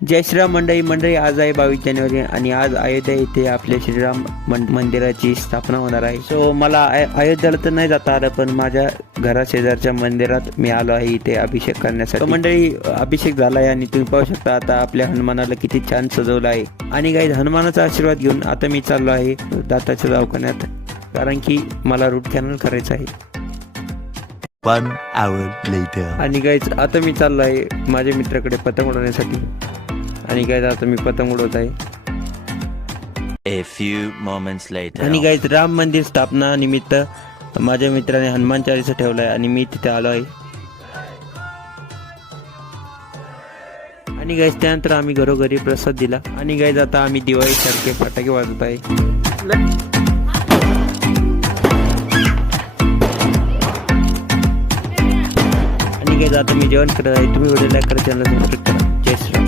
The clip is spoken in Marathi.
जय श्रीराम मंडळी आज आहे 22 जानेवारी आणि आज अयोध्या येथे आपल्या श्रीराम मंदिराची स्थापना होणार आहे. सो मला अयोध्येला तर नाही जाता आलं, पण माझ्या घरा शेजारच्या मंदिरात मी आलो आहे इथे अभिषेक करण्यासाठी. मंडळी अभिषेक झाला आहे आणि तुम्ही पाहू शकता आता आपल्या हनुमानाला किती छान सजवलं आहे. आणि काही हनुमानाचा आशीर्वाद घेऊन आता मी चाललो आहे दाताच्या दवाखान्यात, कारण की मला रूट कॅनल करायचं आहे. 1 hour later. आणि गाईज आता मी चाललो आहे माझ्या मित्राकडे पतंग उडवण्यासाठी. आणि गाईज आता मी पतंग उडवत आहे. A few moments later. आणि गाईज राम मंदिर स्थापना निमित्त माझ्या मित्राने हनुमान चालीसा ठेवला आहे आणि मी तिथे आलो आहे. आणि गाईज त्यानंतर आम्ही घरोघरी प्रसाद दिला. आणि गाईज आता आम्ही दिवाळी सारखे फटाके वाजवत आहे. आणि गाईज आता मी जेवण करत आहे. तुम्ही व्हिडिओ लाईक करा, चॅनल सबस्क्राईब करा. जय श्री